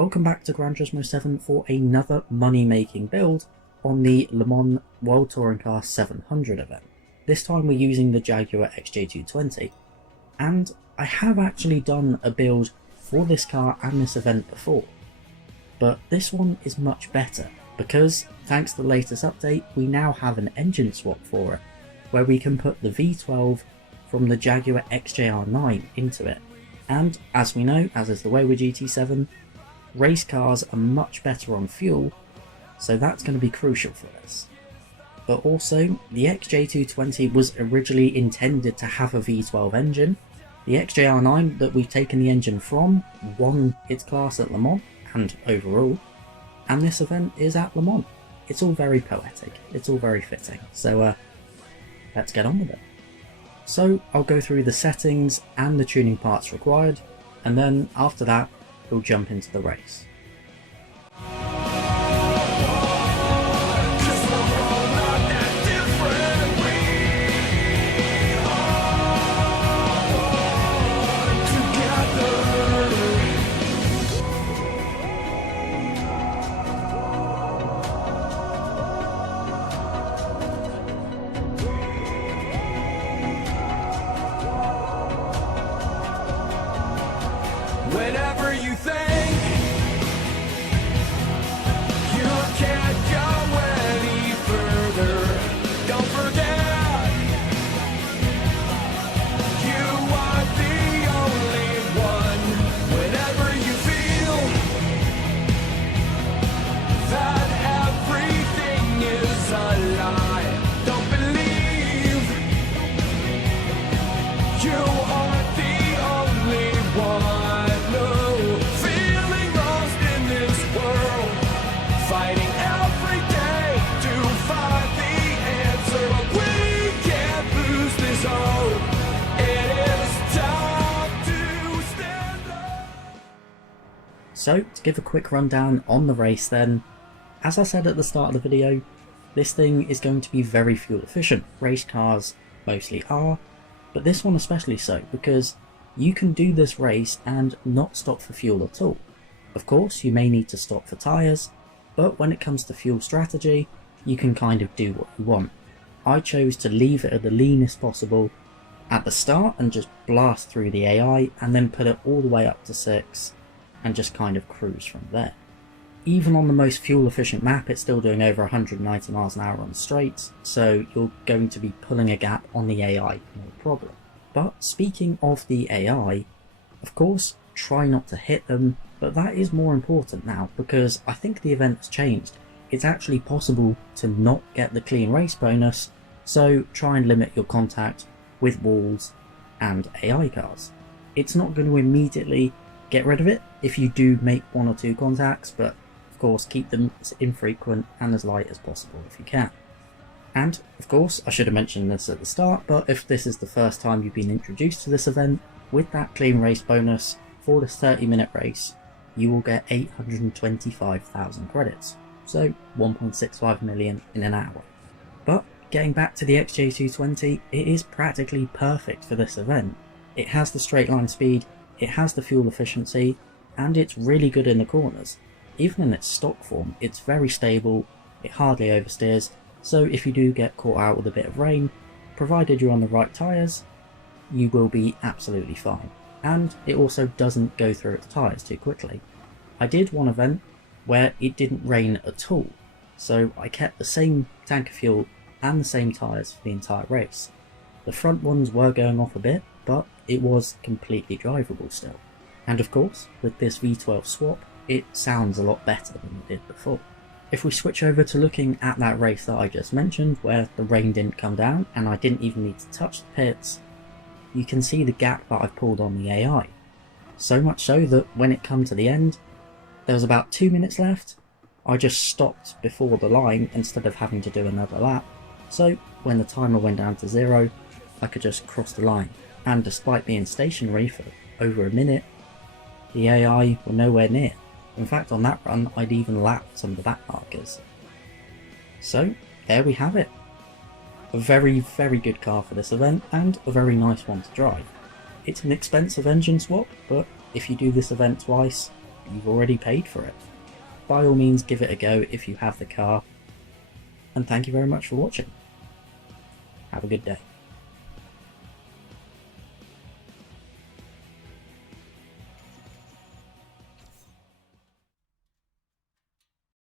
Welcome back to Gran Turismo 7 for another money-making build on the Le Mans World Touring Car 700 event. This time we're using the Jaguar XJ220, and I have actually done a build for this car and this event before, but this one is much better because, thanks to the latest update, we now have an engine swap for it, where we can put the V12 from the Jaguar XJR-9 into it. And as we know, as is the way with GT7, race cars are much better on fuel, so that's going to be crucial for this. But also, the XJ220 was originally intended to have a V12 engine. The XJR-9 that we've taken the engine from won its class at Le Mans and overall, and this event is at Le Mans. It's all very poetic, it's all very fitting, so let's get on with it. So I'll go through the settings and the tuning parts required, and then after that we'll jump into the race. Whenever you think you can't go any further, don't forget you are the only one. Whenever you feel that everything is a lie, don't believe you are the only one. So, to give a quick rundown on the race then, as I said at the start of the video, this thing is going to be very fuel efficient. Race cars mostly are, but this one especially so, because you can do this race and not stop for fuel at all. Of course, you may need to stop for tyres, but when it comes to fuel strategy, you can kind of do what you want. I chose to leave it at the leanest possible at the start and just blast through the AI, and then put it all the way up to 6 and just kind of cruise from there. Even on the most fuel efficient map, it's still doing over 190 miles an hour on the straights, so you're going to be pulling a gap on the AI, no problem. But speaking of the AI, of course, try not to hit them, but that is more important now because I think the event has changed. It's actually possible to not get the clean race bonus, so try and limit your contact with walls and AI cars. It's not going to immediately get rid of it if you do make 1 or 2 contacts, but of course keep them as infrequent and as light as possible if you can. And of course, I should have mentioned this at the start, but if this is the first time you've been introduced to this event, with that clean race bonus for this 30-minute race, you will get 825,000 credits, so 1.65 million in an hour. But getting back to the XJ220, it is practically perfect for this event. It has the straight line speed, it has the fuel efficiency, and it's really good in the corners. Even in its stock form, it's very stable, it hardly oversteers, so if you do get caught out with a bit of rain, provided you're on the right tyres, you will be absolutely fine. And it also doesn't go through its tyres too quickly. I did one event where it didn't rain at all, so I kept the same tank of fuel and the same tyres for the entire race. The front ones were going off a bit, but it was completely drivable still. And of course, with this V12 swap, it sounds a lot better than it did before. If we switch over to looking at that race that I just mentioned, where the rain didn't come down and I didn't even need to touch the pits, you can see the gap that I've pulled on the AI. So much so that when it come to the end, there was about 2 minutes left, I just stopped before the line instead of having to do another lap. So when the timer went down to 0, I could just cross the line. And despite being stationary for over a minute, the AI were nowhere near. In fact, on that run, I'd even lapped some of the back markers. So there we have it. A very, very good car for this event, and a very nice one to drive. It's an expensive engine swap, but if you do this event twice, you've already paid for it. By all means, give it a go if you have the car, and thank you very much for watching. Have a good day.